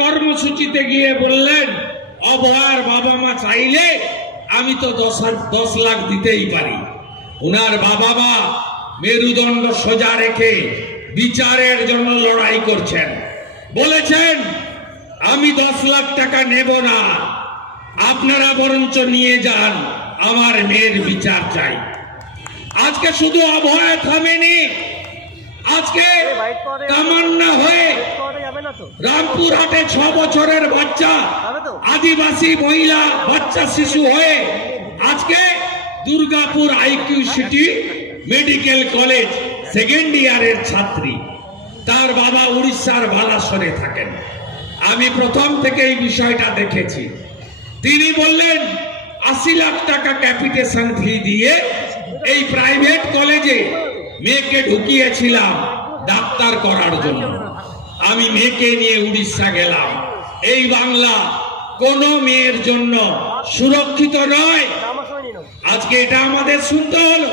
কর্মসূচিতে গিয়ে বললেন অভয়ার বাবা মা চাইলে আমি তো 10 লাখ দিতেই পারি। উনার বাবা মা মেরুদণ্ড সোজা রেখে বিচারের জন্য লড়াই করছেন, বলেছেন আমি 10 লাখ টাকা নেব না, আপনারা বরঞ্চ নিয়ে যান, আমার মেয়ের বিচার চাই। আজকে শুধু অভয় থামেনি, আজকে তামান্না হয়ে রামপুরহাটে 6 বছরের বাচ্চা আদিবাসী মহিলা বাচ্চা শিশু হয়ে আজকে Durgapur IQ city medical college second ইয়ারের ছাত্রী, তার বাবা উড়িষ্যার বালাসরে থাকেন। আমি প্রথম থেকে এই বিষয়টা দেখেছি। তিনি বললেন 80 লাখ টাকা ক্যাপিটেশন ফি দিয়ে এই প্রাইভেট কলেজে মেয়েকে ঢুকিয়েছিলাম ডাক্তার করার জন্য। আমি মেয়েকে নিয়ে উড়িষ্যা গেলাম। এই বাংলা কোন মেয়ের জন্য সুরক্ষিত নয়। আজকে এটা আমাদের শুনতে হলো।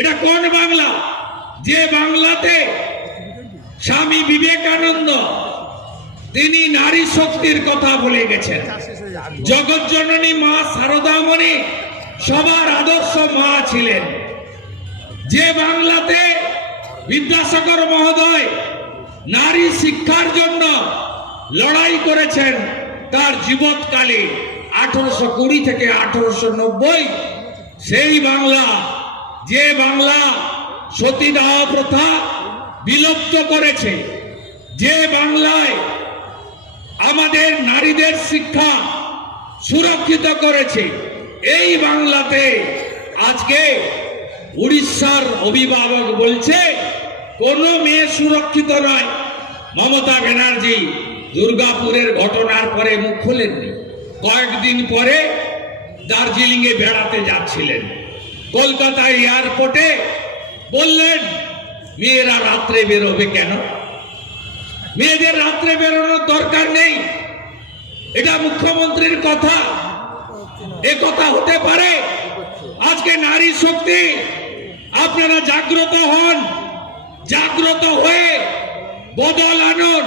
এটা কোন বাংলা? যে বাংলাতে স্বামী বিবেকানন্দ তিনি নারী শক্তির কথা বলে গেছেন। জগৎজননী মা শারদামণি সবার আদর্শ মা ছিলেন। যে বাংলাতে বিদ্যাসাগর মহোদয় নারী শিক্ষার জন্য লড়াই করেছেন তার জীবৎকালে 1820 থেকে 1890, সেই বাংলা, যে বাংলা সতীদাহ প্রথা বিলুপ্ত করেছে, যে বাংলায় আমাদের নারীদের শিক্ষা সুরক্ষিত করেছে, এই বাংলাতে আজকে উড়িষ্যার অভিভাবক বলছে কোনো মেয়ে সুরক্ষিত নয়। মমতা ব্যানার্জি দুর্গাপুরের ঘটনার পরে মুখ খোলেননি। কয়েকদিন পরে দার্জিলিং এ বেড়াতে যাচ্ছিলেন, কলকাতা এয়ারপোর্টে বললেন মেয়েরা রাত্রে বেরোবে কেন? মেয়েদের রাত্রে বেরোনোর দরকার নেই। এটা মুখ্যমন্ত্রীর কথা। এ কথা হতে পারে? আজকে নারী শক্তি, আপনারা জাগ্রত হন, জাগ্রত হয়ে বদল আনুন।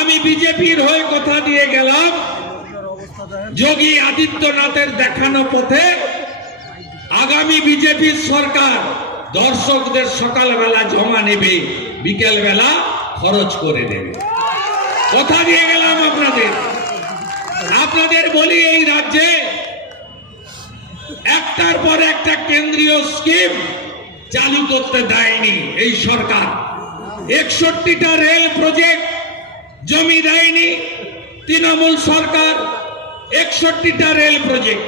আমি বিজেপির হয়ে কথা দিয়ে গেলাম, যোগী আদিত্যনাথের দেখানো পথে আগামী বিজেপির সরকার দর্শকদের সকালবেলা জমা নেবে, বিকেল বেলা খরচ করে দেবে। কথা দিয়ে গেলাম আপনাদের বলি, এই রাজ্যে একটার পর একটা কেন্দ্রীয় স্কিম চালু করতে দেয়নি এই সরকার। 61টা রেল প্রজেক্ট জমি দেয়নি তৃণমূল সরকার। 61টা রেল প্রজেক্ট।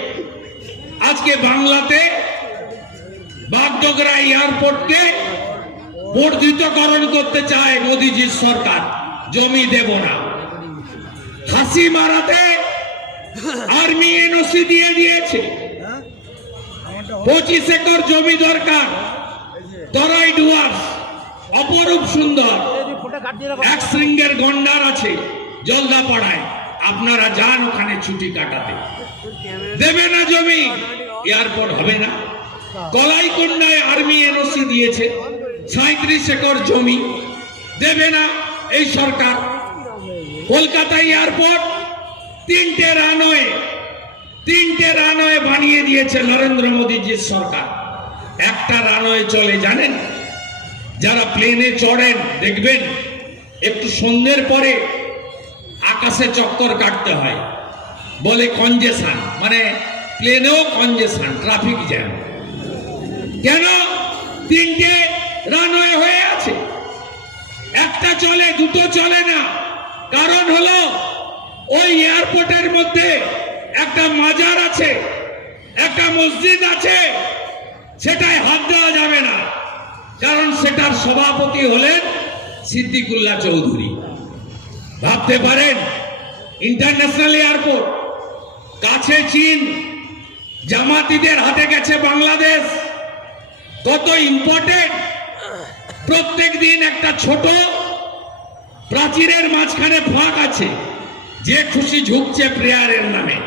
আজকে বাংলাতে বাগডোগরা এয়ারপোর্টকে বর্ধিতকরণ করতে চায় মোদিজির সরকার, জমি দেব না। হাসিমারাতে আর্মি এনওসি দিয়ে দিয়েছে, 25 একর জমি দরকার। তরাই ডুয়ার্স অপরূপ সুন্দর, এক শৃঙ্গের গন্ডার আছে জলদাপাড়ায়, আপনারা যান ওখানে ছুটি কাটাতে। দেবে না জমি, এয়ারপোর্ট হবে না। কলাইকন্ডায় আর্মি এনওসি দিয়েছে 37 একর জমি, দেবে না এই সরকার। কলকাতা এয়ারপোর্ট 3টে রানওয়ে বানিয়ে দিয়েছে নরেন্দ্র মোদীজির সরকার। একটা রানওয়ে চলে জানেন? যারা প্লেনে চড়েন দেখবেন একটু সন্ধ্যের পরে আকাশে চক্কর কাটতে হয়, বলে কনজেশন, মানে প্লেনেও কনজেশন, ট্রাফিক জ্যাম। কেন? 3টে রানওয়ে হয়ে আছে, একটা চলে, দুটো চলে না। কারণ হলো ওই এয়ারপোর্টের মধ্যে একটা মাজার আছে, একটা মসজিদ আছে, সেটাই হাত দেওয়া যাবে না। কারণ সেটার সভাপতি হলেন সিদ্দিকুল্লাহ চৌধুরী। ভাবতে পারেন, ইন্টারন্যাশনাল এয়ারপোর্ট, কাছে চীন, জামাতিদের হাতে গেছে বাংলাদেশ। কত ইম্পর্টেন্ট। প্রত্যেক দিন একটা ছোট প্রাচীরের মাঝখানে ফাঁক আছে, যে খুশি ঝুঁকছে প্রেয়ারের নামে,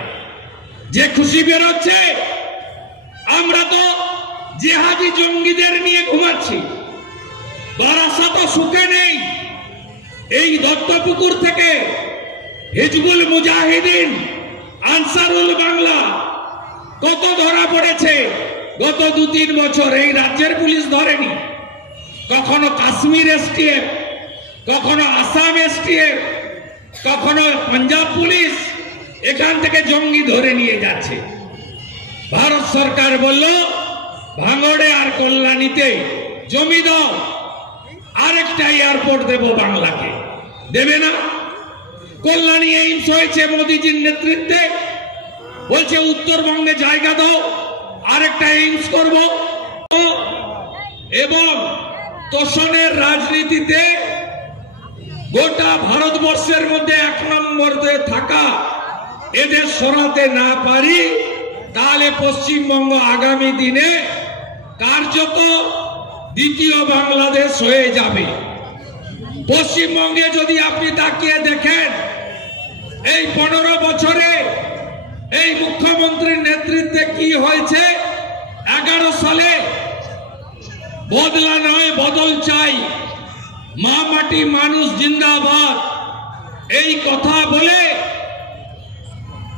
যে খুশি বেরোচ্ছে। আমরা তো জেহাদি জঙ্গিদের নিয়ে ঘুমাচ্ছি, বারাসাত সুখে নেই। এই দত্তপুকুর থেকে হিজবুল মুজাহিদিন, আনসারুল বাংলা কত ধরা পড়েছে গত 2-3 বছর। এই রাজ্যের পুলিশ ধরেনি, কখনো কাশ্মীর এসটিএফ, কখনো আসাম এসটিএফ, কখনো পাঞ্জাব পুলিশ এখান থেকে জঙ্গি ধরে নিয়ে যাচ্ছে। ভারত সরকার বলল ভাঙড়ে আর কল্যাণীতে জমি দাও, আরেকটা এয়ারপোর্ট দেব বাংলাকে, দেবে না। কল্যাণী এইমস হয়েছে মোদিজির নেতৃত্বে, বলছে উত্তরবঙ্গে জায়গা দাও, আরেকটা এইমস করব। এবং তোষণের রাজনীতিতে গোটা ভারতবর্ষের মধ্যে 1 নম্বরে থাকা এদের সরাতে না পারি, তাহলে পশ্চিমবঙ্গ আগামী দিনে কার্যত দ্বিতীয় বাংলাদেশ হয়ে যাবে। পশ্চিমবঙ্গে যদি আপনি তাকিয়ে দেখেন, এই 15 বছরে এই মুখ্যমন্ত্রীর নেতৃত্বে কি হয়েছে। 11 সালে বদলা নয় বদল চাই, মা মাটি মানুষ জিন্দাবাদ, এই কথা বলে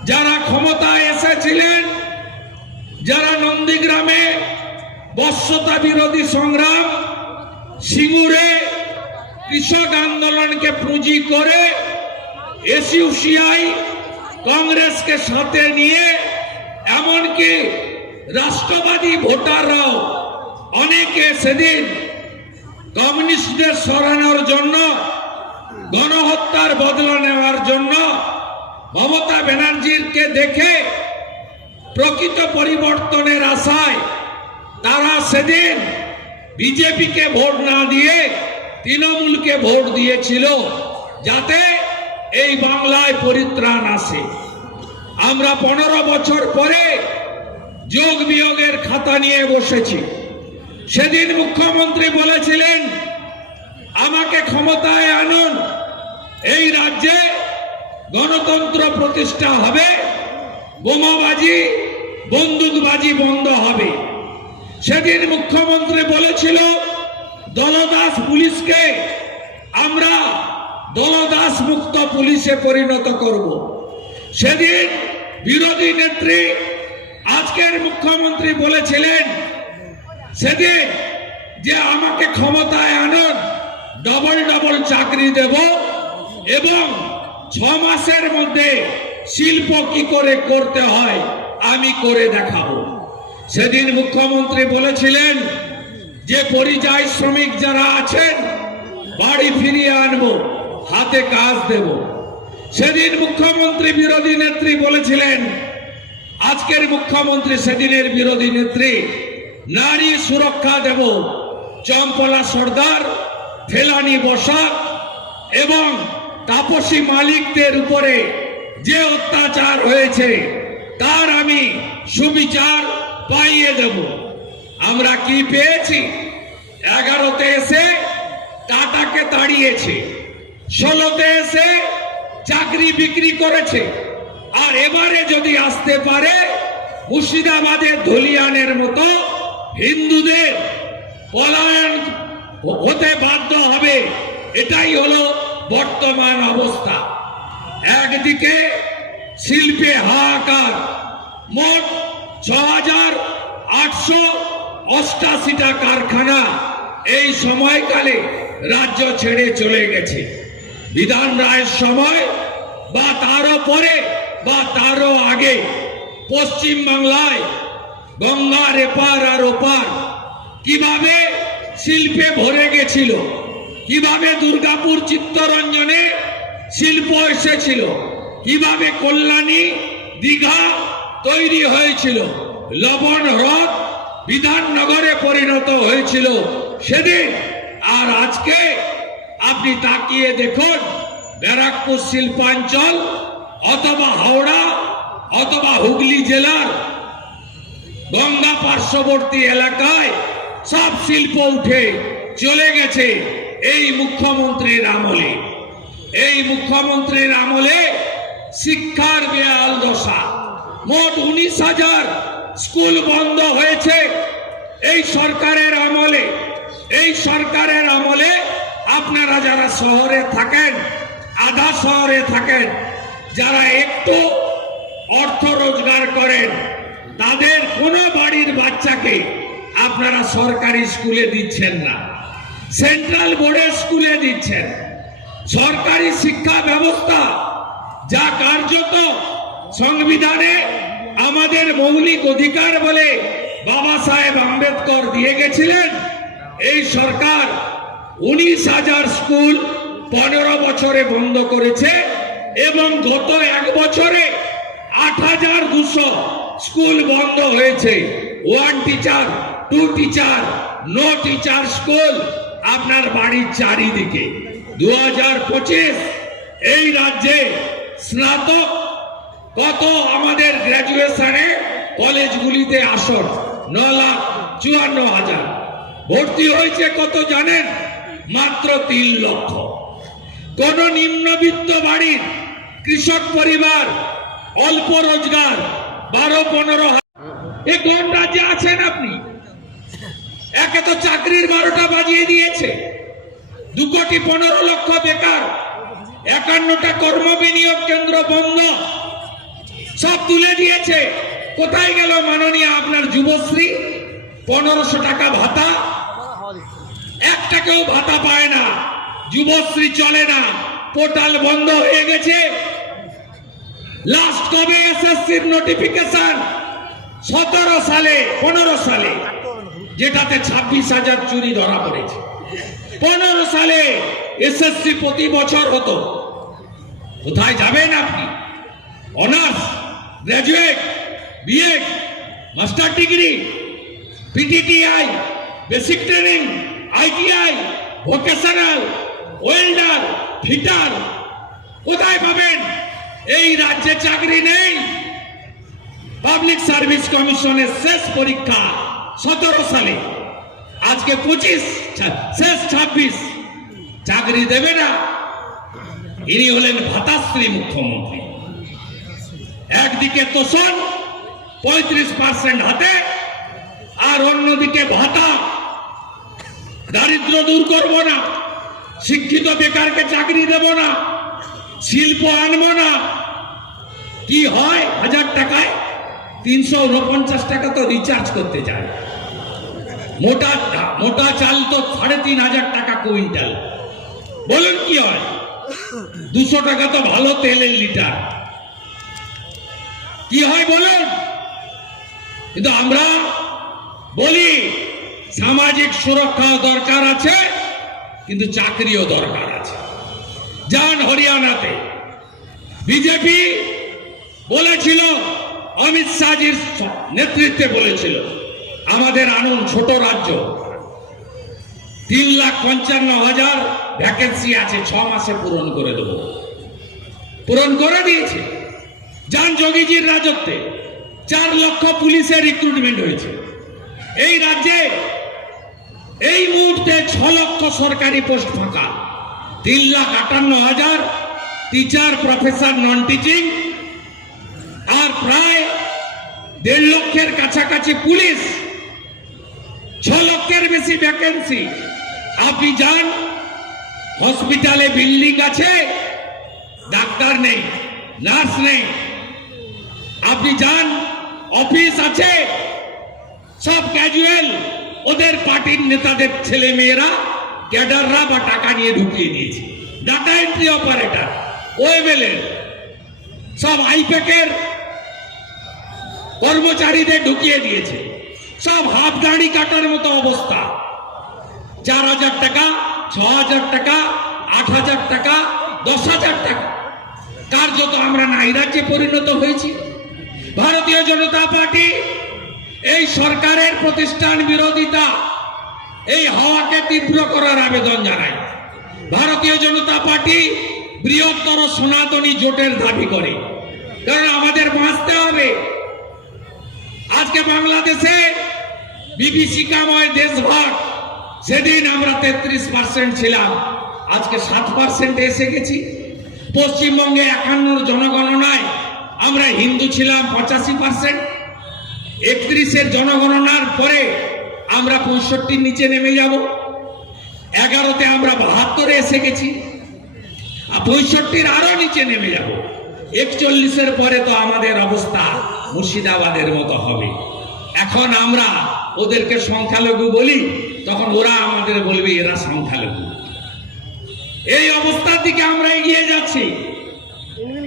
যারা ক্ষমতায় এসেছিলেন, যারা নন্দীগ্রামে বশ্যতা বিরোধী সংগ্রাম, সিঙ্গুরে কৃষক আন্দোলনকে পুঁজি করে এসইউসিআই কংগ্রেসকে সাথে নিয়ে, এমনকি রাষ্ট্রবাদী ভোটাররাও অনেকে সেদিন কমিউনিস্টদের সরানোর জন্য, গণহত্যার বদলা নেওয়ার জন্য মমতা ব্যানার্জিকে দেখে প্রকৃত পরিবর্তনের আশায় তারা সেদিন বিজেপিকে ভোট না দিয়ে তৃণমূলকে ভোট দিয়েছিল, যাতে এই বাংলায় পরিত্রাণ আসে। আমরা 15 বছর পরে যোগ বিয়োগের খাতা নিয়ে বসেছি। সেদিন মুখ্যমন্ত্রী বলেছিলেন আমাকে ক্ষমতায় আনুন, এই রাজ্যে গণতন্ত্র প্রতিষ্ঠা হবে, বোমাবাজি বন্দুকবাজি বন্ধ হবে। সেদিন মুখ্যমন্ত্রী বলেছিল দলদাস পুলিশকে আমরা দলদাস মুক্ত পুলিশে পরিণত করব। সেদিন বিরোধী নেত্রী, আজকের মুখ্যমন্ত্রী বলেছিলেন সেদিন যে আমাকে ক্ষমতায় আনুন, ডবল ডবল চাকরি দেব এবং 6 মাসের মধ্যে শিল্প কি করে করতে হয় আমি করে দেখাবো। সেদিন মুখ্যমন্ত্রী বলেছিলেন যে পরিযায়ী শ্রমিক যারা আছেন বাড়ি ফিরিয়ে আনবো, হাতে কাজ দেব। সেদিন মুখ্যমন্ত্রী বিরোধী নেত্রী বলেছিলেন, আজকের মুখ্যমন্ত্রী সেদিনের বিরোধী নেত্রী, নারী সুরক্ষা দেব। চম্পলা সর্দার, ফেলানি বসাক এবং তাপসী মালিকদের উপরে যে অত্যাচার হয়েছে তার আমি সুবিচার পাইয়ে দেব। আমরা কি পেয়েছি? 11তে এসে টাটাকে তাড়িয়েছে, 16তে এসে চাকরি বিক্রি করেছে, আর এবারে যদি আসতে পারে মুর্শিদাবাদের ধুলিয়ানের মতো হিন্দুদের পলায়ন হতে বাধ্য হবে। এটাই হলো বর্তমান অবস্থা। একদিকে শিল্পে হাহাকার, মোট 6,888টা কারখানা এই সময়কালে রাজ্য ছেড়ে চলে গেছে। বিধান রায়ের সময় বা তারও পরে বা তারও আগে পশ্চিম বাংলায় গঙ্গার এপার আর ওপার কিভাবে শিল্পে ভরে গেছিল, কিভাবে দুর্গাপুর চিত্তরঞ্জনে শিল্প এসেছিল, কিভাবে কল্যাণী দীঘা তৈরি হয়েছিল, লবণ হ্রদ বিধাননগরে পরিণত হয়েছিল সেদিন। আর আজকে আপনি তাকিয়ে দেখুন, ব্যারাকপুর শিল্পাঞ্চল অথবা হাওড়া অথবা হুগলি জেলার গঙ্গা পার্শ্ববর্তী এলাকায় সব শিল্প উঠে চলে গেছে এই মুখ্যমন্ত্রীর আমলে। এই মুখ্যমন্ত্রীর আমলে শিক্ষার বেহাল দশা। মোট 19,000 স্কুল বন্ধ হয়েছে এই সরকারের আমলে। এই সরকারের আমলে আপনারা যারা শহরে থাকেন, আধা শহরে থাকেন, যারা একটু অর্থ রোজগার করেন তাদের কোনো বাড়ির বাচ্চাকে আপনারা সরকারি স্কুলে দিচ্ছেন না, সেন্ট্রাল বোর্ডের স্কুলে দিচ্ছেন। সরকারি শিক্ষা ব্যবস্থা যা কার্যত সংবিধানে আমাদের মৌলিক অধিকার বলে বাবা সাহেব আম্বেদকর দিয়ে গেছিলেন, এই সরকার 19,000 স্কুল 15 বছরে বন্ধ করেছে এবং গত 1 বছরে 8,200 স্কুল বন্ধ হয়েছে। 1 teacher 2 teacher no teacher school আপনার বাড়ির চারিদিকে। 2025 এই রাজ্যে স্নাতক কত আমাদের গ্র্যাজুয়েশনে কলেজগুলিতে আসন 9,54,000, ভর্তি হয়েছে কত জানেন? মাত্র 3 লক্ষ। কোন নিম্নবিত্ত বাড়ির কৃষক পরিবার অল্প রোজগার 12-15 এ কোন রাজ্যে আছেন আপনি? একে তো চাকরির 12টা বাজিয়ে দিয়েছে, 2,15,00,000 বেকার, 51টা কর্ম বিনিয়োগ কেন্দ্র বন্ধ, সব তুলে দিয়েছে। কোথায় গেল মাননীয় আপনার যুবশ্রী? 1500 টাকা ভাতা, একটা কেউ ভাতা পায় না, যুবশ্রী চলে না, পোর্টাল বন্ধ হয়ে গেছে। লাস্ট কবে এসএসসির নোটিফিকেশন? 17 সালে 15 সালে, যেটাতে 26,000 চুরি ধরা পড়েছে। 15 সালে এসএসসি প্রতি বছর হতো। কোথায় যাবেন আপনি? Honours, graduate, BEd, master degree, PTTI, basic training, ITI, vocational, welder, fitter, কোথায় পাবেন? এই রাজ্যে চাকরি নেই। পাবলিক সার্ভিস কমিশনের শেষ পরীক্ষা 17 সালে, আজকে 25, শেষ 26, চাকরি দেবে না। ইনি হলেন ভাতাশ্রী মুখ্যমন্ত্রী। একদিকে তোষণ 35% হাতে, আর অন্যদিকে ভাতা। দারিদ্র দূর করব না, শিক্ষিত বেকারকে চাকরি দেব না, শিল্প আনবো না। কি হয়? 1000 টাকায় 349 টাকা তো রিচার্জ করতে যায়। মোটা চাল তো 3,500 টাকা কুইন্টাল। বলুন কি হয়? 200 টাকা তো ভালো তেলের লিটার। কি হয় বলুন? কিন্তু আমরা বলি সামাজিক সুরক্ষা দরকার আছে, কিন্তু চাকরিও দরকার আছে। যান হরিয়ানাতে, বিজেপি বলেছিল, অমিত শাহজির নেতৃত্বে বলেছিল, আমাদের আনুন, ছোট রাজ্য, 3,55,000 ভ্যাকেন্সি আছে, 6 মাসে পূরণ করে দেব। পূরণ করে দিয়েছে। যান যোগীজির রাজত্বে 4 লক্ষ পুলিশের রিক্রুটমেন্ট হয়েছে। এই রাজ্যে এই মুহূর্তে 6 লক্ষ সরকারি পোস্ট ফাঁকা, 3,58,000 টিচার, প্রফেসর, নন টিচিং, আর প্রায় 1.5 লক্ষের কাছাকাছি পুলিশ। 6 লক্ষের বেশি ভ্যাকেন্সি। আপনি যান, হসপিটালে বিল্ডিং আছে, ডাক্তার নেই, নার্স নেই। আপনি যান, অফিস আছে, সব ক্যাজুয়াল। ওদের পার্টির নেতাদের ছেলে মেয়েরা, ক্যাডাররা বা টাকা নিয়ে ঢুকিয়ে দিয়েছে। ডাটা এন্ট্রি অপারেটর, ওএমএলএর, সব আইপ্যাকের কর্মচারীদের ঢুকিয়ে দিয়েছে। সব হাফ দাড়ি কাটার মতো অবস্থা। 4,000 টাকা, 6,000 টাকা, 8,000 টাকা, 10,000 টাকা। কার্যত আমরা নাইরাজ্যে পরিণত হয়েছি। ভারতীয় জনতা পার্টি এই সরকারের প্রতিষ্ঠান বিরোধিতা, এই হাওয়াকে তীব্র করার আবেদন জানায়। ভারতীয় জনতা পার্টি বৃহত্তর সনাতনী জোটের দাবি করে, কারণ আমাদের বাঁচতে হবে। আজকে বাংলাদেশে বিভীষিকাময় দেশভাগ, সেদিন আমরা 33% ছিলাম, আজকে 7% এসে গেছি। পশ্চিমবঙ্গে 51 জনগণনায় আমরা হিন্দু ছিলাম 85%। 31-এর জনগণনার পরে আমরা 65-র নিচে নেমে যাব। 11-তে আমরা 72-এ এসে গেছি, 65-র আরো নিচে নেমে যাব। 41-এর পরে তো আমাদের অবস্থা মুর্শিদাবাদের মতো হবে। এখন আমরা ওদেরকে সংখ্যালঘু বলি, তখন ওরা আমাদের বলবে এরা সংখ্যালঘু। এই অবস্থার দিকে আমরা এগিয়ে যাচ্ছি।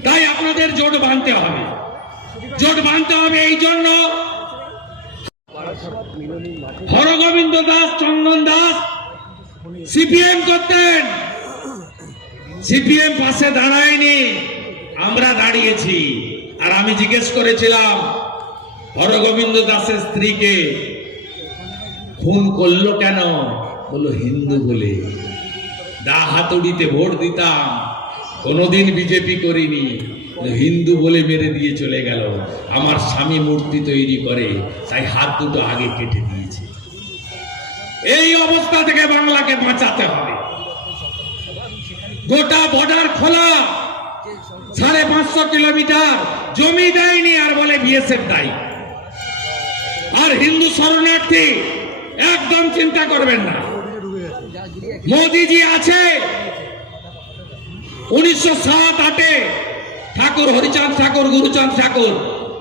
তাই আপনাদের জোট বাঁধতে হবে। জোট বাঁধতে হবে এই জন্য হরগোবিন্দ দাস, চন্দন দাস সিপিএম করতেন, সিপিএম পাশে দাঁড়ায়নি, আমরা দাঁড়িয়েছি। আর আমি জিজ্ঞেস করেছিলাম হরগোবিন্দ দাসের স্ত্রীকে খুন করলো কেন, বললো হিন্দু বলে। দা হাতুড়িতে ভোট দিতাম, কোনোদিন বিজেপি করিনি, হিন্দু বলে মেরে দিয়ে চলে গেল। আমার স্বামী মূর্তি তৈরি করে, তাই হাত দুটো আগে কেটে দিয়েছে। এই অবস্থা থেকে বাংলাকে বাঁচাতে হবে। গোটা বর্ডার খোলা, 550 কিলোমিটার জমি দেয়নি আর বলে বিএসএফ দায়ী। আর হিন্দু শরণার্থী একদম চিন্তা করবেন না, মোদিজি আছে। 1907-8 ঠাকুর হরিচাঁদ ঠাকুর, গুরুচাঁদ ঠাকুর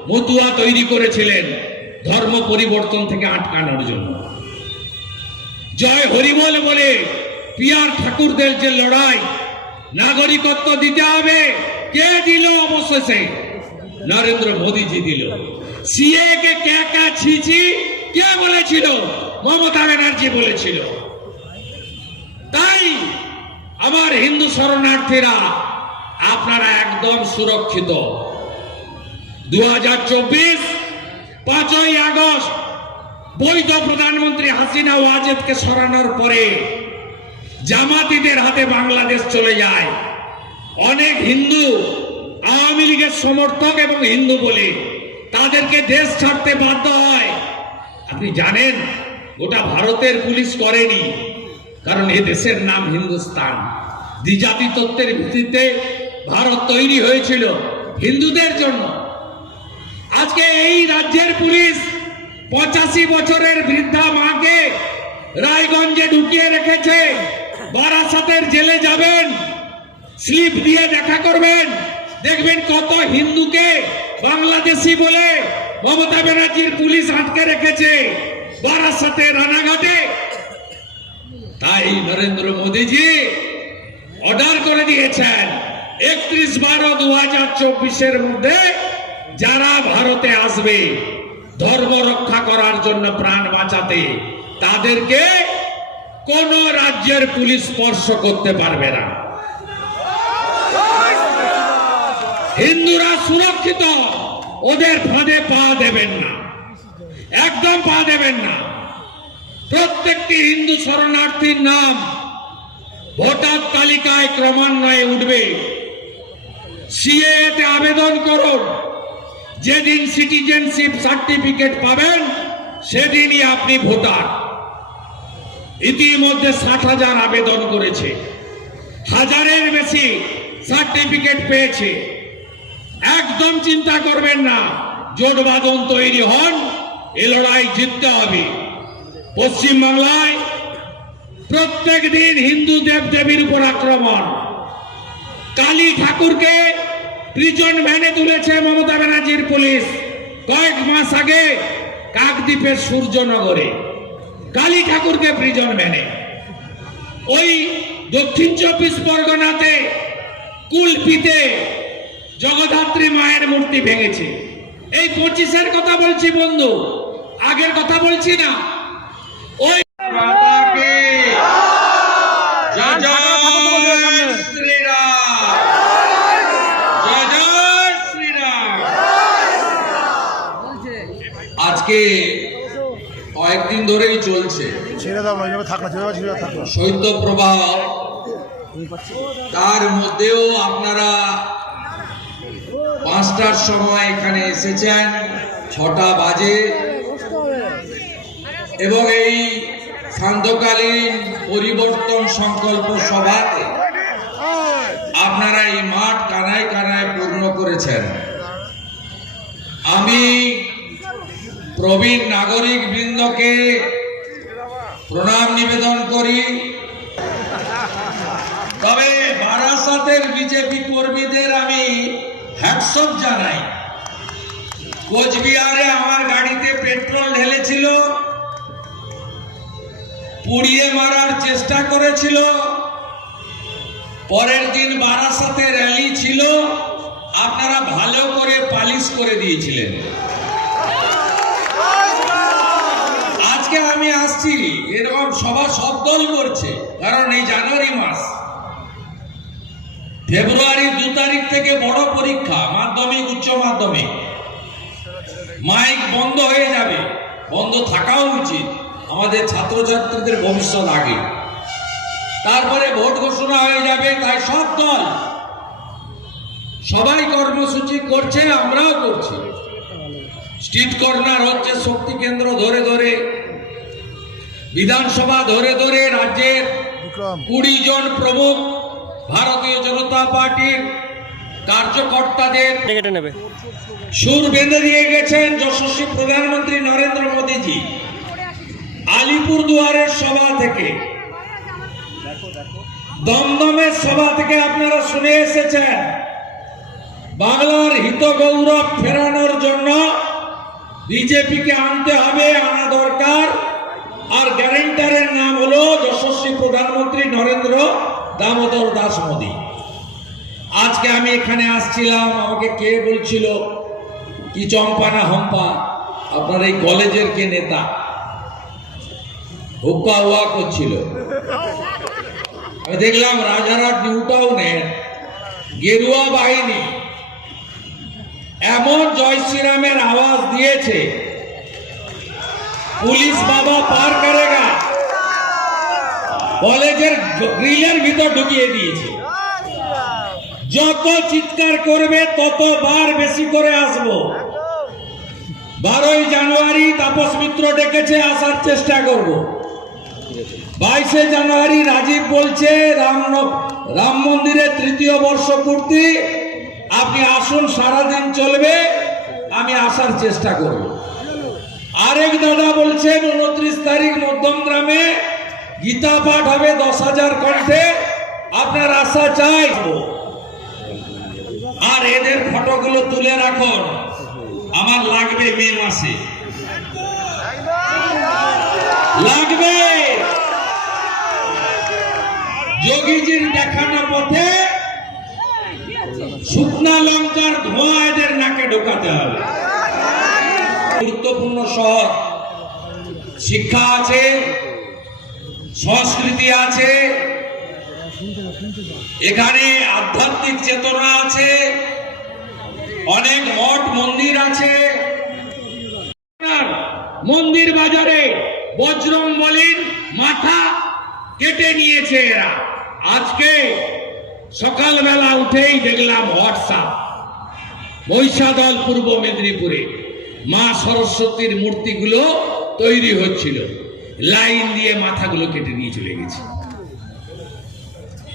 মতুয়া তৈরি করেছিলেন ধর্ম পরিবর্তন থেকে আটকানোর জন্য। জয় হরিবল বলে পিয়ার ঠাকুরদের যে লড়াই, নাগরিকত্ব দিতে হবে, কে দিল? অবশেষে নরেন্দ্র মোদীজি দিল। সিএ কে কে ছিছি কে বলেছিল? মমতা ব্যানার্জি বলেছিল। তাই আমার হিন্দু শরণার্থীরা, আপনারা একদম সুরক্ষিত। 2024 5ই আগস্ট বৈধ প্রধানমন্ত্রী হাসিনা ওয়াজেদকে সরানোর পরে জামাতিদের হাতে বাংলাদেশ চলে যায়। অনেক হিন্দু আওয়ামী লীগের সমর্থক এবং হিন্দু বলে তাদেরকে দেশ ছাড়তে বাধ্য হয়। আপনি জানেন গোটা ভারতের পুলিশ করেনি, কারণ এই দেশের নাম হিন্দুস্তান। দ্বিজাতি তত্ত্বের ভিত্তিতে ভারত তৈরি হয়েছিল হিন্দুদের জন্য। আজকে এই রাজ্যের পুলিশ 85 বছরের বৃদ্ধা মাকে রায়গঞ্জে ঢুকিয়ে রেখেছে। বারাসাতের জেলে যাবেন, স্লিপ দিয়ে দেখা করবেন, দেখবেন কত হিন্দুকে বাংলাদেশি বলে মমতা ব্যানার্জির পুলিশ আটকে রেখেছে বারাসাতে, রানাঘাটে। তাই নরেন্দ্র মোদীজি অর্ডার করে দিয়েছেন 31/12/2024 মধ্যে যারা ভারতে আসবে ধর্ম রক্ষা করার জন্য, প্রাণ বাঁচাতে, তাদেরকে কোন রাজ্যের পুলিশ স্পর্শ করতে পারবে না। হিন্দুরা সুরক্ষিত, ওদের ফাঁদে পা দেবেন না, একদম পা দেবেন না। প্রত্যেকটি হিন্দু শরণার্থীর নাম ভোটার তালিকায় ক্রমান্বয়ে উঠবে। সিএতে আবেদন করুন, যেদিন সিটিজেনশিপ সার্টিফিকেট পাবেন সেদিনই আপনি ভোটার। ইতিমধ্যে 60,000 আবেদন করেছে, 1000-এর বেশি সার্টিফিকেট পেয়েছে। একদম চিন্তা করবেন না, জোট বাঁধন তৈরি হন, এ লড়াই জিততে হবে। পশ্চিম বাংলায় প্রত্যেক দিন হিন্দু দেবদেবীর উপর আক্রমণ। কালী ঠাকুরকে প্রিজন ভ্যানে তুলেছে মমতা ব্যানার্জির পুলিশ। কয়েক মাস আগে কাকদ্বীপের সূর্যনগরে কালী ঠাকুরকে প্রিজন ভ্যানে। ওই দক্ষিণ 24 পরগনাতে কুলপিতে জগদ্ধাত্রী মায়ের মূর্তি ভেঙেছে। এই 25-এর কথা বলছি বন্ধু, আগের কথা বলছি না। ওই মাতাকে জয় জয় শ্রীরাম, জয় জয় শ্রীরাম। আজকে কয়েকদিন ধরেই চলছে শৈত্যপ্রবাহ, তার মধ্যেও আপনারা 5টার সময় এখানে এসেছেন, 6টা বাজে, এবং এই সান্ধ্যকালীন পরিবর্তন সংকল্প সভাতে আপনারা এই মাঠ কানায় কানায় পূর্ণ করেছেন। আমি প্রবীণ নাগরিক বৃন্দকে প্রণাম নিবেদন করি। তবে বারাসাতের বিজেপি কর্মীদের আমি হ্যাটসঅপ জানাই। কোচবিহারে আমার গাড়িতে পেট্রোল ঢেলেছিল, পুড়িয়ে মারার চেষ্টা করেছিল। পরের দিন বারাসাতে র্যালি ছিল, আপনারা ভালো করে পালিশ করে দিয়েছিলেন। আজকে আমি আসছি, এরকম সভা সব দল করছে, কারণ এই জানুয়ারি মাস, ফেব্রুয়ারির 2 তারিখ থেকে বড় পরীক্ষা, মাধ্যমিক উচ্চ মাধ্যমিক। মাইক বন্ধ হয়ে যাবে, বন্ধ থাকাও উচিত, আমাদের ছাত্রছাত্রীদের ভবিষ্যৎ আগে। তারপরে ভোট ঘোষণা হয়ে যাবে, তাই সব দল সবাই কর্মসূচি করছে, আমরাও করছি। স্ট্রিট কর্নার হচ্ছে, শক্তি কেন্দ্র ধরে ধরে, বিধানসভা ধরে ধরে, রাজ্যের 20 জন প্রমুখ ভারতীয় জনতা পার্টির কার্যকর্তাদের সুর বেঁধে দিয়ে গেছেন যশস্বী প্রধানমন্ত্রী নরেন্দ্র মোদীজি। আলিপুরদুয়ারের সভা থেকে, দমদমের সভা থেকে আপনারা শুনে এসেছেন, বাংলার হিত গৌরব ফেরানোর জন্য বিজেপিকে আনতে হবে, আনা দরকার। আর গ্যারেন্টারের নাম হলো যশস্বী প্রধানমন্ত্রী নরেন্দ্র দামোদর দাস মোদী। আজকে আমি এখানে আসছিলাম, আমাকে কে বলছিল কি চম্পা না হম্পা, আপনার এই কলেজের কে নেতা, হুক্কা হুয়া করছিল। আমি দেখলাম রাজারহাট নিউ টাউনের গেরুয়া বাহিনী এমন জয় শ্রীরামের আওয়াজ দিয়েছে, পুলিশ বাবা পার করেগা, কলেজের গ্রিলের ভিতর ঢুকিয়ে দিয়েছে। যত চিৎকার করবে ততবার বেশি করে আসবো। 12ই জানুয়ারি তাপস মিত্র ডেকেছে, আসার চেষ্টা করব। 22শে জানুয়ারি রাজীব বলছে রাম মন্দিরের 3য় বর্ষপূর্তি, আপনি আসুন, সারাদিন চলবে, আমি আসার চেষ্টা করব। আরেক দাদা বলছেন 29 তারিখ মধ্যমগ্রামে গীতা পাঠ হবে 10,000 কণ্ঠে, আপনার আশা চাই। আর এদের ফটোগুলো তুলে রাখুন, আমার লাগবে মে মাসে, লাগবে। যোগীজির দেখানো পথে শুকনা লঙ্কার ধোঁয়া এদের নাকে ঢোকাতে হবে। গুরুত্বপূর্ণ শহর, শিক্ষা আছে, সংস্কৃতি আছে, এখানে আধ্যাত্মিক চেতনা আছে, অনেক মঠ মন্দির আছে। মন্দির বাজারে বজরংবলীর মাথা কেটে নিয়েছে এরা। আজকে সকালবেলা উঠেই দেখলাম হোয়াটসঅ্যাপ, মহিষাদল পূর্ব মেদিনীপুরে মা সরস্বতীর মূর্তিগুলো তৈরি হচ্ছিল, লাইন দিয়ে মাথাগুলো কেটে নিয়ে চলে গেছে।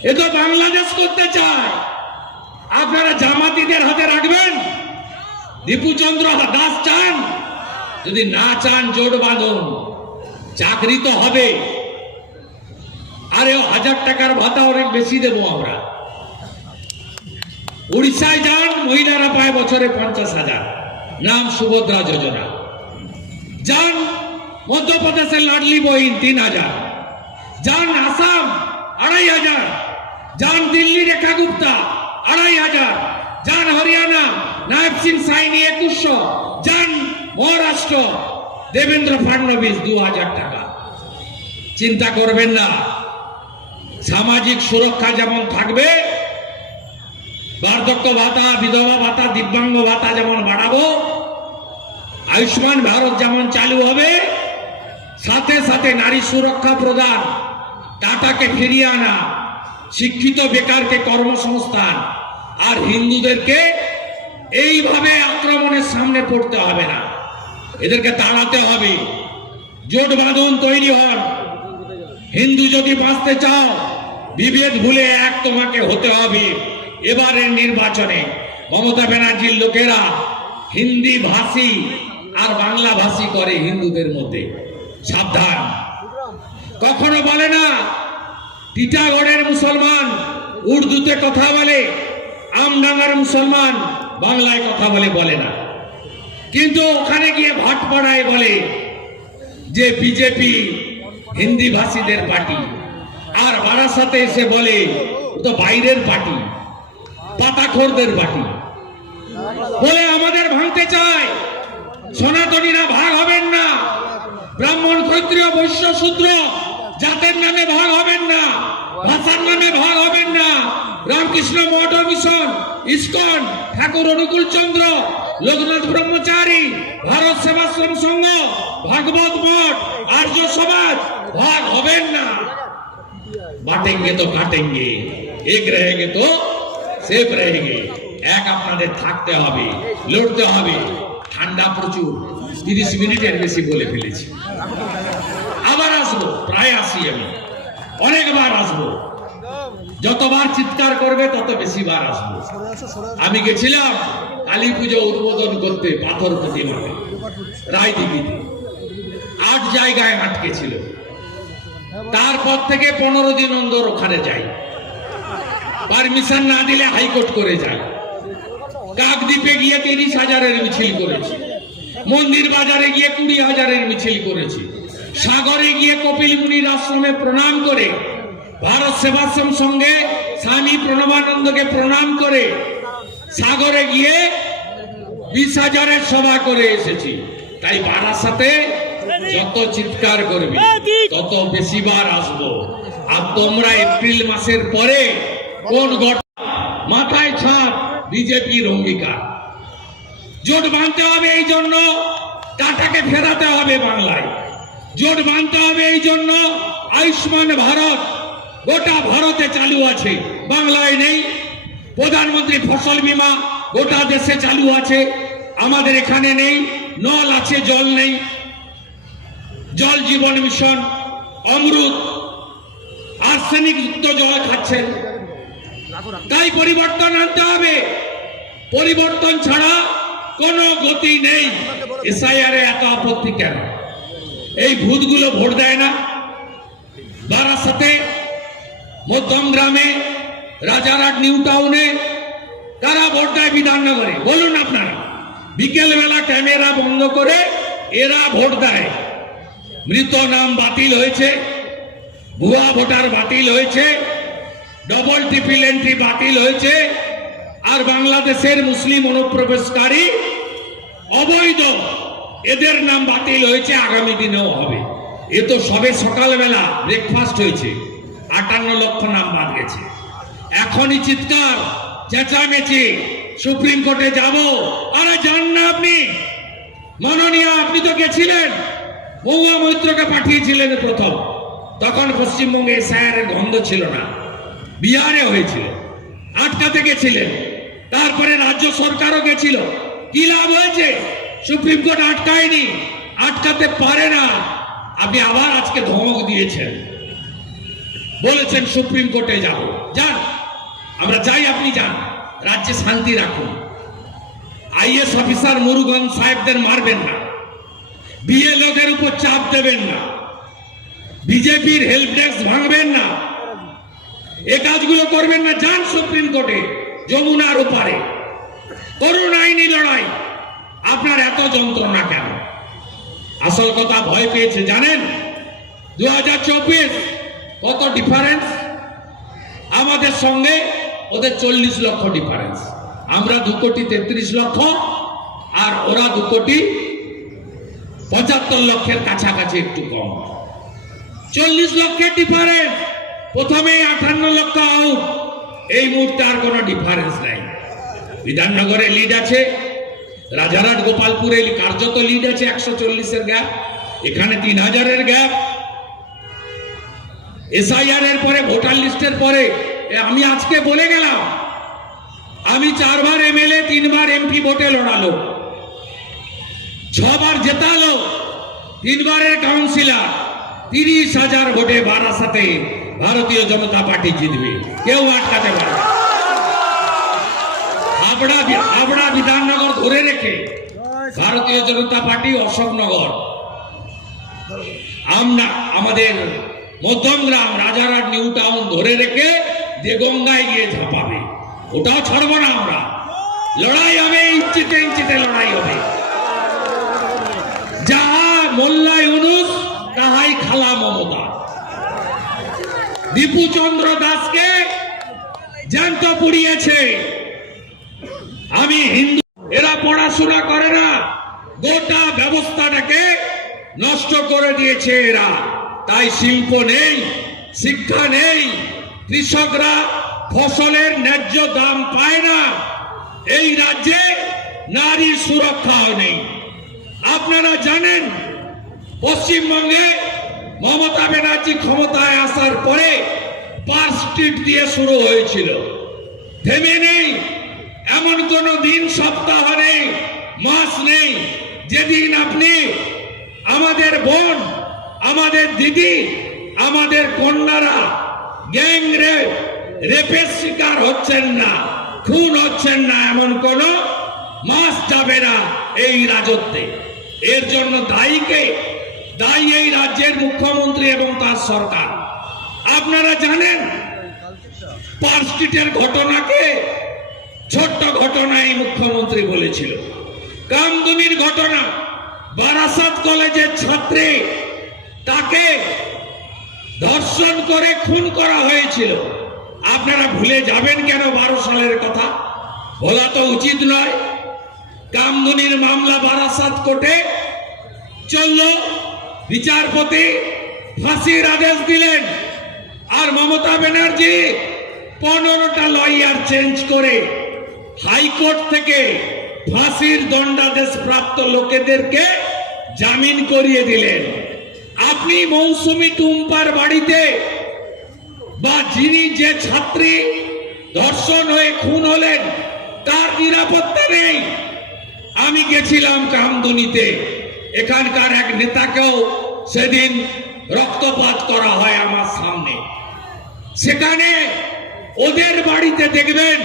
এ তো বাংলাদেশ করতে চায়। আপনারা জামাতিদের হাতে রাখবেন? দীপুচন্দ্র দাস চান? যদি না চান জোট বাঁধুন, চাকরি তো হবে। আরে 1000 টাকার ভাতা অনেক বেশি দেবো আমরা। উড়িষ্যায় যান, মহিলারা পায় বছরে 50,000, নাম সুভদ্রা যোজনা। যান মধ্যপ্রদেশের লাডলি বহিন 3000, যান আসাম 2500, যান দিল্লি রেখা গুপ্তা 2500, যান হরিয়ানা নায়ব সিং সাইনি 2100, যান মহারাষ্ট্র দেবেন্দ্র ফডনবিস 2000 টাকা। চিন্তা করবেন না, সামাজিক সুরক্ষা যেমন থাকবে, বার্ধক্য ভাতা, বিধবা ভাতা, দিব্যাঙ্গ ভাতা যেমন বাড়াবো, আয়ুষ্মান ভারত যেমন চালু হবে, সাথে সাথে নারী সুরক্ষা প্রদান, টাটাকে ফিরিয়ে আনা, শিক্ষিত বেকারকে কর্মসংস্থান, আর হিন্দুদেরকে এইভাবে আক্রমণের সামনে পড়তে হবে না, এদেরকে তাড়াতে হবে। জোট বাঁধন, তৈরি হন। হিন্দু যদি বাঁচতে চাও, বিভেদ ভুলে এক তোমাকে হতে হবে। এবারের নির্বাচনে মমতা ব্যানার্জির লোকেরা হিন্দি ভাষী আর বাংলা ভাষী করে হিন্দুদের মধ্যে, সাবধান। কখনো বলে না টিটাগড়ের মুসলমান উর্দুতে কথা বলে, আমডাঙ্গার মুসলমান বাংলায় কথা বলে না, কিন্তু ওখানে গিয়ে ভাটপাড়ায় বলে যে বিজেপি হিন্দি ভাষীদের পার্টি, আর বারাসাতে এসে বলে তো বাইরের পার্টি, পাতাখোরদের পার্টি। বলে আমাদের ভাঙতে চায়, সনাতনীরা ভাগ হবেন না, ব্রাহ্মণ ক্ষত্রিয় বৈশ্য শূদ্র জাতের নামে ভাগ হবেন না, ভাষার নামে ভাগ হবেন না। রামকৃষ্ণ মঠ মিশন, ইসকন, ঠাকুর অনুকূল চন্দ্র, লোকনাথ ব্রহ্মচারী, ভারত সেবাশ্রম সংঘ, ভাগবত মঠ, আর্য সমাজ ভাগ হবেন না। বাটেঙ্গে তো কাটেঙ্গে, এক রহেঙ্গে তো সেফ রহেঙ্গে। এক আপনাদের থাকতে হবে, লড়তে হবে। ঠান্ডা প্রচুর, 30 মিনিটের বেশি বলে ফেলেছি। আবার আসবো, প্রায় আসি আমি, অনেকবার আসবো। যতবার চিৎকার করবে তত বেশি বার আসবো। আমি গেছিলাম কালী পুজো উদ্বোধন করতে পাথর প্রতিমাতে রায়দিঘিতে, 8 জায়গায় আটকে ছিল। তারপর থেকে 15 দিন অন্তর ওখানে যাই, পারমিশন না দিলে হাইকোর্ট করে যাই। কাকদ্বীপে গিয়ে 30,000-এর মিছিল করেছি, মন্দির বাজারে গিয়ে 20,000-এর মিছিল করেছি, সাগরে গিয়ে কপিল মুনির আশ্রমে প্রণাম করে, ভারত সেবাশ্রম সঙ্গে স্বামী প্রণবানন্দকে প্রণাম করে সাগরে গিয়ে 20,000-এর সভা করে এসেছি। তাই বারাসাতে যত চিৎকার করবি তত বেশি বার আসবো। আর তোমরা এপ্রিল মাসের পরে কোন মাথায় ছাপ বিজেপির অঙ্গীকার, জোট বাঁধতে হবে। এই জন্য টাটাকে ফেরাতে হবে বাংলায়, জোট বাঁধতে হবে। এই জন্য আয়ুষ্মান ভারত গোটা ভারতে চালু আছে, বাংলায় নেই। প্রধানমন্ত্রী ফসল বীমা গোটা দেশে চালু আছে, আমাদের এখানে নেই। নল আছে, জল নেই। জল জীবন মিশন, অমৃত, আর্সেনিক যুক্ত জল খাচ্ছেন। তাই পরিবর্তন আনতে হবে, পরিবর্তন ছাড়া কোনো গতি নেই। এসআইআর এত আপত্তি কেন? এই ভূতগুলো ভোট দেয় না। বারাসাতে, মধ্যমগ্রামে, রাজারহাট, নিউ টাউনে কারা ভোট দেয়? বিধাননগরে বলুন আপনারা। বিকেল বেলা ক্যামেরা বন্ধ করে এরা ভোট দেয়। মৃত নাম বাতিল হয়েছে, ভুয়া ভোটার বাতিল হয়েছে, ডবল ট্রিপল এন্ট্রি বাতিল হয়েছে, আর বাংলাদেশের মুসলিম অনুপ্রবেশকারী অবৈধ এদের নাম বাতিল হয়েছে, আগামী দিনেও হবে। এ তো সবে সকালবেলা ব্রেকফাস্ট হয়েছে, 58 লক্ষ নাম বাদ গেছে। এখনই চিৎকার চেঁচামেচি, সুপ্রিম কোর্টে যাব। আরে যান না আপনি, মাননীয়, আপনি তো গেছিলেন, মহুয়া মৈত্রকে পাঠিয়েছিলেন প্রথম, তখন পশ্চিমবঙ্গে এসআইআর এর গন্ধ ছিল না, বিহারে হয়েছিল, আটকাতে গেছিলেন। তারপরে রাজ্য সরকারও গেছিল, কি লাভ হয়েছে? সুপ্রিম কোর্ট আটকায়নি, আটকাতে পারে না। আপনি আবার আজকে ধমক দিয়েছেন, বলেছেন সুপ্রিম কোর্টে যাব। যান, আমরা চাই আপনি যান, রাজ্যে শান্তি রাখুন। আইএস অফিসার মুরুগন সাহেবদের মারবেন না, বিএলওদের উপর চাপ দেবেন না, বিজেপির হেল্প ডেস্ক ভাঙবেন না, এ কাজগুলো করবেন না। যান সুপ্রিম কোর্টে, যমুনার ওপারে করুন আইনি লড়াই। আপনার এত যন্ত্রণা কেন? আসল কথা, ভয় পেয়েছে জানেন? 2024 কত ডিফারেন্স আমাদের সঙ্গে, ওদের 40 লক্ষ ডিফারেন্স। আমরা 2,33,00,000 আর ওরা 2,75,00,000-এর কাছাকাছি, একটু কম। 40 লক্ষের ডিফারেন্স। প্রথমে 58 লক্ষ আউট, এই মুহূর্তে আর কোনো ডিফারেন্স নাই। বিধাননগরে লিড আছে, রাজারহাট গোপালপুরে কার্যত লিড আছে, 140-এর গ্যাপ, এখানে 3,000-এর গ্যাপ। এসআইআর এর পরে, ভোটার লিস্টের পরে, আমি আজকে বলে গেলাম, আমি 4 বার এমএলএ, 3 বার এমপি ভোটে লড়ালো, 6 বার জেতালো, 3 বারের কাউন্সিলর। 30,000 ভোটে বারাসাতে ভারতীয় জনতা পার্টি জিতবে, কেউ আটকাতে পারবে। হাবড়া বিধাননগর ধরে রেখে ভারতীয় জনতা পার্টি অশোকনগর, আমরা আমাদের মধ্যমগ্রাম, রাজারহাট, নিউ টাউন ধরে রেখে দেগঙ্গায় গিয়ে ঝাঁপাবে, ওটাও ছাড়বো না আমরা। লড়াই হবে, ইঞ্চিতে ইঞ্চিতে লড়াই হবে। যাহা মোল্লা ইউনুস তাহাই খালা মমতা। দীপু চন্দ্র দাসকে জ্যান্ত পুড়িয়েছে। আমি হিন্দু, এরা পড়াশোনা করে না, গোটা ব্যবস্থাটাকে নষ্ট করে দিয়েছে এরা। তাই শিল্প নেই, শিক্ষা নেই, কৃষকরা ফসলের ন্যায্য দাম পায় না, এই রাজ্যে নারীর সুরক্ষাও নেই। আপনারা জানেন পশ্চিমবঙ্গে মমতা ব্যানার্জি ক্ষমতায় আসার পরে পার্ক স্ট্রিট দিয়ে শুরু হয়েছিল, থেমে নেই। এমন কোন দিন, সপ্তাহ নেই, মাস নেই যেদিন আপনি আমাদের বোন, আমাদের দিদি, আমাদের কন্যারা গ্যাং রেপের শিকার হচ্ছেন না, খুন হচ্ছেন না, এমন কোন মাস যাবে না এই রাজত্বে। এর জন্য দায়ী এই রাজ্যের মুখ্যমন্ত্রী এবং তার সরকার। আপনারা জানেন পার্ক স্ট্রিটের ঘটনাকে ছোট্ট ঘটনা এই মুখ্যমন্ত্রী বলেছিল। কামদুনির ঘটনা, বারাসাত কলেজের ছাত্রী, তাকে ধর্ষণ করে খুন করা হয়েছিল। আপনারা ভুলে যাবেন কেন 12 সালের কথা? বলা তো উচিত নয়। কামদুনির মামলা বারাসাত কোর্টে চলল, বিচারপতি ফাঁসির আদেশ দিলেন, আর মমতা ব্যানার্জি 15টা লয়ার চেঞ্জ করে হাইকোর্ট থেকে ফাঁসির দণ্ডাদেশ প্রাপ্ত লোকেদেরকে জামিন করিয়ে দিলেন। আপনি মৌসুমী টুম্পার বাড়িতে বা যিনি যে ছাত্রী ধর্ষণ হয়ে খুন হলেন তার নিরাপত্তা নেই। আমি গেছিলাম কামদুনিতে, এখানকার এক নেতাকেও সেদিন রক্তপাত করা হয় আমার সামনে। সেখানে ওদের বাড়িতে দেখবেন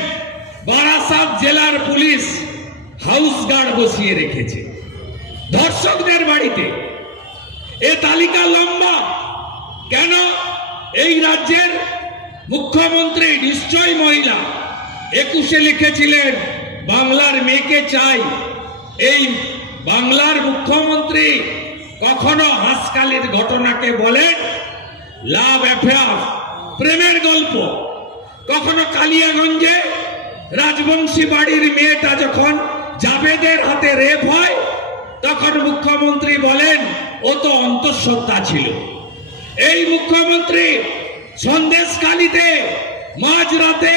বারাসাত জেলার পুলিশ হাউস গার্ড বসিয়ে রেখেছে ধর্ষকদের বাড়িতে। এ তালিকা লম্বা। কেন? এই রাজ্যের মুখ্যমন্ত্রী নিশ্চয়ই মহিলা। 21-এ লিখেছিলেন বাংলার মেয়েকে চাই। এই বাংলার মুখ্যমন্ত্রী কখনো হাসকালির ঘটনাকে বলেন লাভ অ্যাফেয়ার, প্রেমের গল্প। কখনো কালিয়াগঞ্জে রাজবংশী বাড়ির মেয়েটা যখন জাবেদের হাতে রেপ হয় তখন মুখ্যমন্ত্রী বলেন ও তো অন্তঃসত্ত্বা ছিল। এই মুখ্যমন্ত্রী সন্দেশখালীতে মাঝরাতে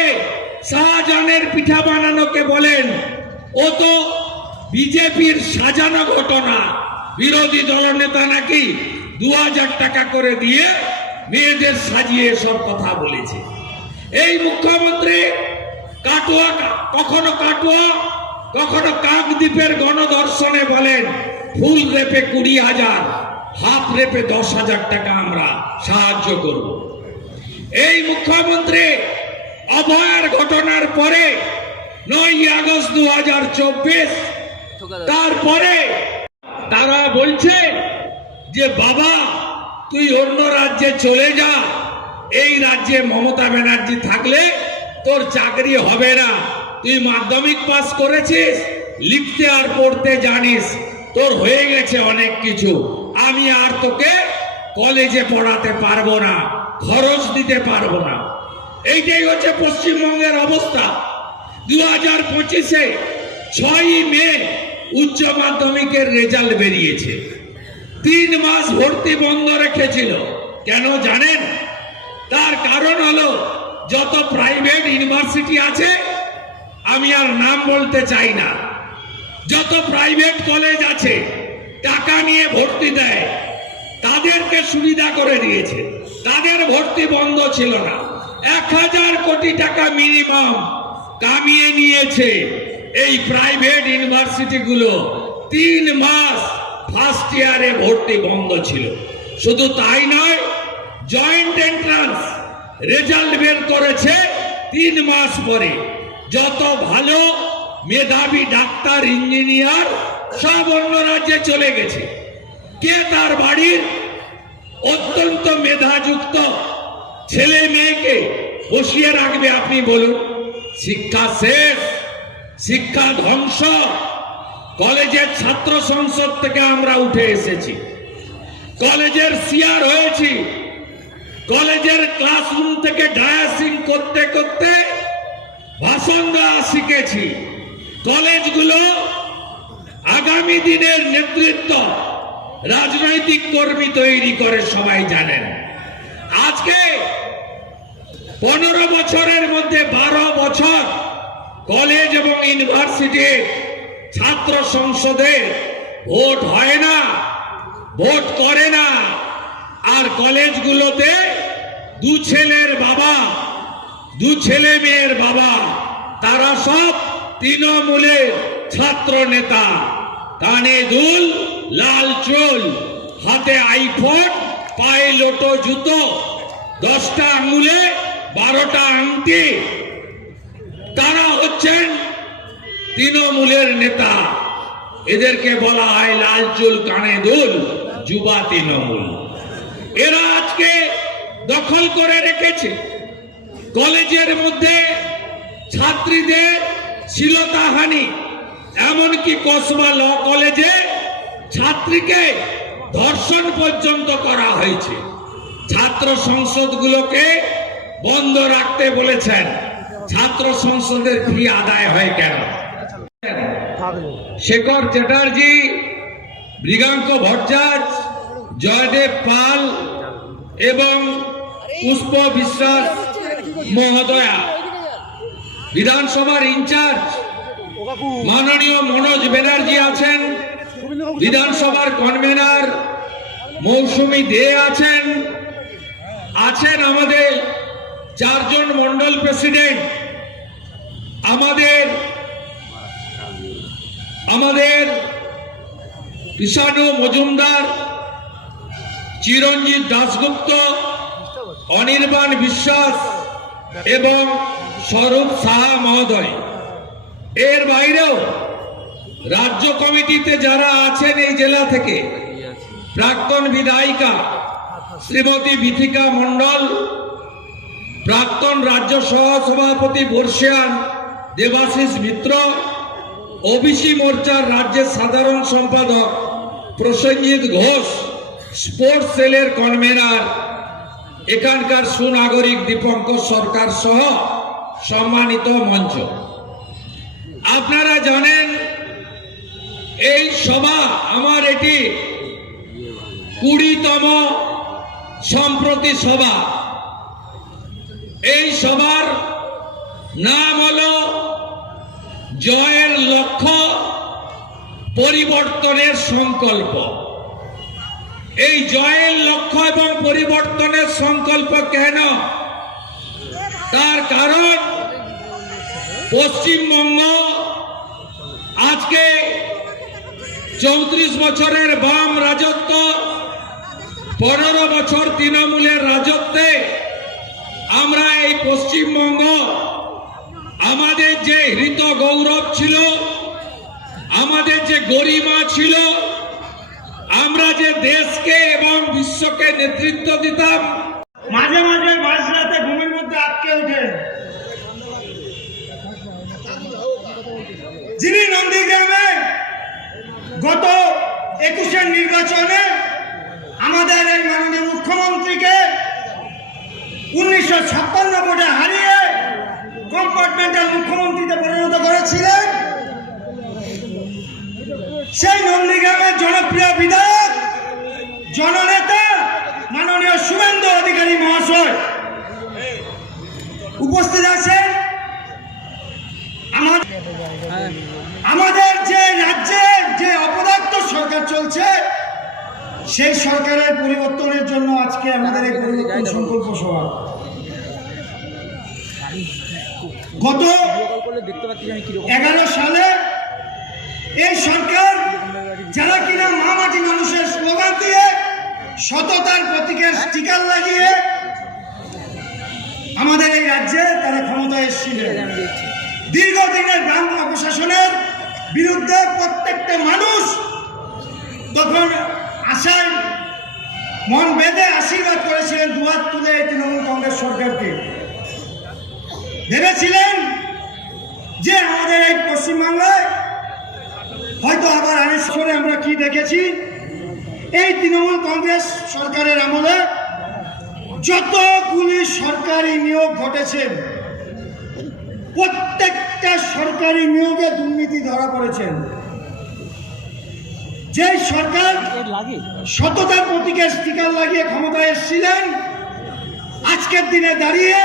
শাহজাহানের পিঠা বানানোকে বলেন ও তো বিজেপির সাজানো ঘটনা। বিরোধী দলনেতা নাকি 2000 টাকা করে দিয়ে মেয়েদের সাজিয়ে সব কথা বলেছে। এই মুখ্যমন্ত্রী কখনো কখনো কাকদ্বীপের গণধর্ষণে বলেন ফুল রেপে 20,000, হাফ রেপে 10,000 টাকা আমরা সাহায্য করব। এই মুখ্যমন্ত্রী অভয়ার ঘটনার পরে 9ই আগস্ট 2024 তারপরে তারা বলছে যে বাবা তুই অন্য রাজ্যে চলে যা, এই রাজ্যে মমতা ব্যানার্জি থাকলে তোর চাকরি হবে না। তুই মাধ্যমিক পাস করেছিস, লিখতে আর পড়তে জানিস, তোর হয়ে গেছে অনেক কিছু, আমি আর তোকে কলেজে পড়াতে পারবো না, খরচ দিতে পারবো না। এইটাই হচ্ছে পশ্চিমবঙ্গের অবস্থা। 2025-এ 6ই মে উচ্চ মাধ্যমিকের রেজাল্ট বেরিয়েছে। 3 মাস ভর্তি বন্ধ রেখেছিল। কেন জানেন? তার কারণ হলো যত প্রাইভেট ইউনিভার্সিটি আছে, আমি আর নাম বলতে চাই না, যত প্রাইভেট কলেজ আছে টাকা নিয়ে ভর্তি দেয়, তাদেরকে সুবিধা করে দিয়েছে। তাদের ভর্তি বন্ধ ছিল না। 1000 কোটি টাকা মিনিমাম কামিয়ে নিয়েছে এই প্রাইভেট ইউনিভার্সিটিগুলো। 3 মাস ফার্স্ট ইয়ারে ভর্তি বন্ধ ছিল। শুধু তাই নয়, জয়েন্ট এন্ট্রান্স রেজাল্ট বের করেছে 3 মাস পরে। যত ভালো মেধাবী ডাক্তার, ইঞ্জিনিয়ার সব অন্য রাজ্যে চলে গেছে। কে তার বাড়ির অত্যন্ত মেধাযুক্ত ছেলে মেয়েকে বসিয়ে রাখবে আপনি বলুন? শিক্ষা শেষ, শিক্ষা ধ্বংস। কলেজের ছাত্র সংসদ থেকে আমরা উঠে এসেছি, কলেজের সিআর হয়েছি, কলেজের ক্লাসরুম থেকে ডায়াসিং করতে করতে ভাষণ দেওয়া শিখেছি। কলেজগুলো আগামী দিনের নেতৃত্ব, রাজনৈতিক কর্মী তৈরি করে, সবাই জানেন। আজকে 15 বছরের মধ্যে 12 বছর কলেজ এবং ইউনিভার্সিটির ছাত্র সংসদে ভোট হয় না, ভোট করে না। আর কলেজগুলোতে 2 ছেলের বাবা, 2 ছেলে মেয়ের বাবা, তারা সব তৃণমূলের ছাত্র নেতা। কানে দুল, লাল চুল, হাতে আইফোন, পায়ে লোটো জুতো, 10টা আঙুলে 12টা আংটি। তারা হচ্ছেন তৃণমূলের নেতা। এদেরকে বলা হয় লাল চুল, কানে দুল, যুবা তৃণমূল। এরা আজকে দখল করে রেখেছে। কলেজের মধ্যে ছাত্রীদের শ্লীলতাহানি, এমনকি কসবা ল কলেজে ছাত্রীকে ধর্ষণ পর্যন্ত করা হয়েছে। ছাত্র সংসদগুলোকে বন্ধ রাখতে বলেছেন। ছাত্র সংসদের ফি আদায় হয় কেন? শেখর চ্যাটার্জি, মৃগাঙ্ক ভট্টাচার্য, জয়দেব পাল এবং পুষ্প বিশ্বাস মহোদয়া, বিধানসভার ইনচার্জ মাননীয় মনোজ ব্যানার্জি আছেন, বিধানসভার কনভেনার মৌসুমী দে আছেন, আছেন আমাদের 4 জন মন্ডল প্রেসিডেন্ট, আমাদের কৃষাণু মজুমদার, চিরঞ্জিত দাশগুপ্ত, অনির্বাণ বিশ্বাস এবং স্বরূপ সাহা মহোদয়। এর বাইরেও রাজ্য কমিটিতে যারা আছেন এই জেলা থেকে, প্রাক্তন বিধায়িকা শ্রীমতী বিথিকা মণ্ডল, প্রাক্তন রাজ্য সহসভাপতি বর্ষিয়ান দেবাশিস মিত্র, ওবিসি মোর্চার রাজ্যের সাধারণ সম্পাদক প্রসেনজিৎ ঘোষ, স্পোর্টস সেলের কনভেনার এখানকার সুনাগরিক দীপঙ্কর সরকার সহ সম্মানিত মঞ্চ। আপনারা জানেন এই সভা, আমার এটি 20তম সম্প্রতি সভা। এই সভার নাম হলো জয়ের লক্ষ্য, পরিবর্তনের সংকল্প। এই জয়ের লক্ষ্য এবং পরিবর্তনের সংকল্প কেন? তার কারণ পশ্চিমবঙ্গ আজকে 34 বছরের বাম রাজত্ব, 15 বছর তৃণমূলের রাজত্বে আমরা এই পশ্চিমবঙ্গ, আমাদের যে হৃত গৌরব ছিল, আমাদের যে গরিমা ছিল, আমরা যে দেশকে এবং বিশ্বকে নেতৃত্ব দিতাম, মাঝে মাঝে মাঝরাতে ঘুমের মধ্যে আটকে ওঠেন। যিনি নন্দীগ্রামে গত 21-এর নির্বাচনে আমাদের এই মাননীয় মুখ্যমন্ত্রীকে 1956 ভোটে হারিয়ে কম্পার্টমেন্টাল মুখ্যমন্ত্রীতে পরিণত করেছিলেন, সেই নন্দীগ্রামের জনপ্রিয় বিধায়ক, জননেতা মাননীয় শুভেন্দু অধিকারী মহাশয় উপস্থিত আছেন। আমাদের যে রাজ্যে যে অপদার্থ সরকার চলছে, সেই সরকারের পরিবর্তনের জন্য আজকে আমাদের এই পরিবর্তন সংকল্প সভা। গত 11 সালে এই সরকার, যারা কিনা মা মাটি মানুষের স্লোগান দিয়ে, সততার প্রতীকের স্টিকার লাগিয়ে আমাদের এই রাজ্যে তারা ক্ষমতায় এসেছিলেন, দীর্ঘদিনের গ্রাম্য প্রশাসনের বিরুদ্ধে প্রত্যেকটা মানুষ তখন আশায় মন বেঁধে আশীর্বাদ করেছিলেন, দুহাত তুলে এই তৃণমূল কংগ্রেস সরকারকে। ভেবেছিলেন যে আমাদের এই পশ্চিমবাংলায় হয়তো আবার আরেক বছরে আমরা কি দেখেছি, এই তৃণমূল কংগ্রেস সরকারের আমলে যতগুলি সরকারি নিয়োগ ঘটেছে প্রত্যেকটা সরকারি নিয়োগে দুর্নীতি ধরা পড়েছেন। যে সরকার সততার প্রতীকের স্টিকার লাগিয়ে ক্ষমতায় এসেছিলেন, আজকের দিনে দাঁড়িয়ে